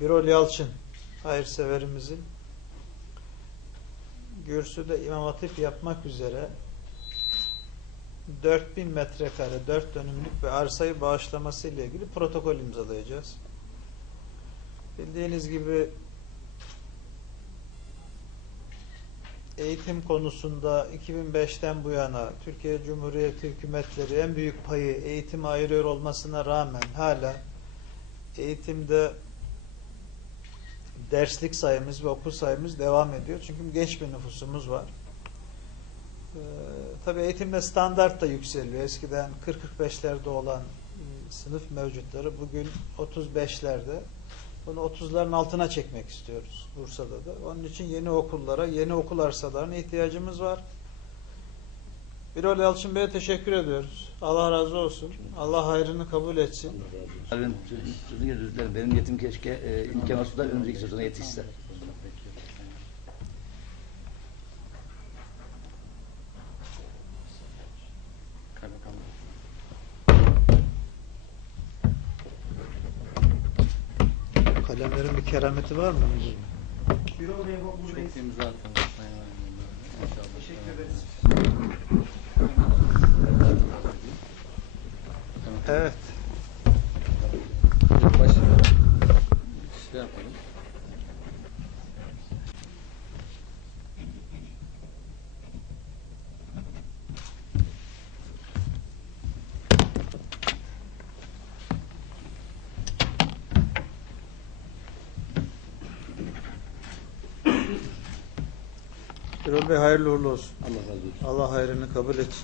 Birol Yalçın hayırseverimizin Gürsü'de İmam Hatip yapmak üzere 4000 metrekare 4 dönümlük bir arsayı bağışlaması ile ilgili protokol imzalayacağız. Bildiğiniz gibi eğitim konusunda 2005'ten bu yana Türkiye Cumhuriyeti hükümetleri en büyük payı eğitime ayırıyor olmasına rağmen hala eğitimde derslik sayımız ve okul sayımız devam ediyor. Çünkü genç bir nüfusumuz var. Tabii eğitimde standart da yükseliyor. Eskiden 40-45'lerde olan sınıf mevcutları bugün 35'lerde. Bunu 30'ların altına çekmek istiyoruz Bursa'da da. Onun için yeni okullara, yeni okul arsalarına ihtiyacımız var. Birol Yalçın Bey'e teşekkür ediyoruz. Allah razı olsun. Allah hayrını kabul etsin. Benim yetim keşke imkan olsa da önümüzdeki sezona yetişse. Kalemlerin bir kerameti var mı? Birol Bey'e buradayız. Çok imza atılmış. Teşekkür ederiz. Evet. Başlayalım. Şey yapalım. Birol Bey hayırlı uğurlu olsun. Allah razı olsun. Allah hayrını kabul etsin.